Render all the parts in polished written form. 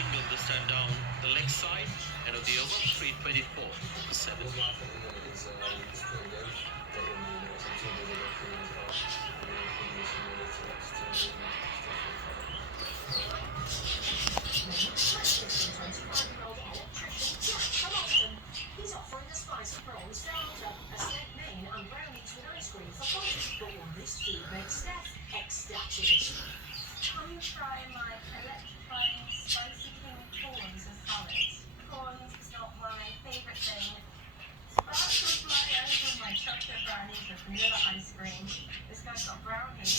single this time down the leg side, and of the over 324 for 7. He's offering a spicy prawn starter, a steak main and brownies with ice cream for fun. But will this food make Steph ecstatic? Come try my electrifying spicy king prawns and salads. Prawns is not my favourite thing. Sparks will fly over my chocolate brownies with vanilla ice cream. This guy's got brownies.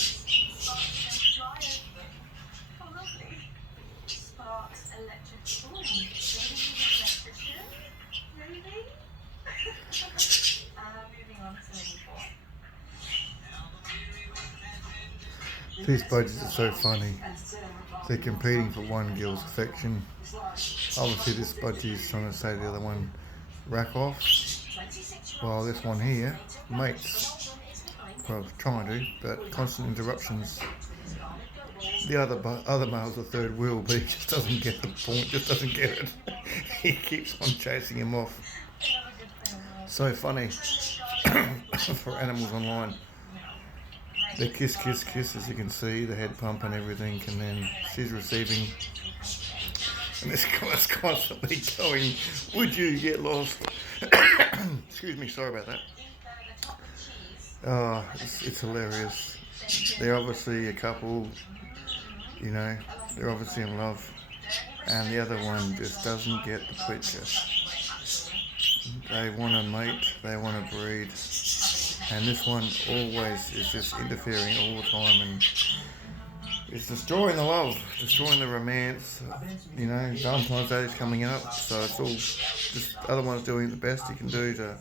Sparks can fly over them. How lovely. Sparks electric. Ooh, maybe he's an electrician? Maybe? Moving on to maybe 4. These budgies are so funny. They're competing for one girl's affection. Obviously this budgie is trying to say to the other one, rack off. While this one here, mates. Well, trying to, but constant interruptions. The other male's the third wheel, but he just doesn't get the point, just doesn't get it. He keeps on chasing him off. So funny for Animals Online. They kiss, kiss, kiss, as you can see, the head pump and everything, and then she's receiving. And this guy's constantly going, would you get lost? Excuse me, sorry about that. Oh, it's hilarious. They're obviously a couple, you know, they're obviously in love. And the other one just doesn't get the picture. They want to mate, they want to breed. And this one always is just interfering all the time, and it's destroying the love, destroying the romance. You know, Valentine's Day is coming up, so it's all just the other one's doing the best he can do to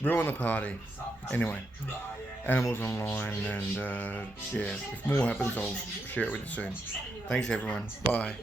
ruin the party. Anyway, Animals Online, and yeah, if more happens, I'll share it with you soon. Thanks everyone, bye.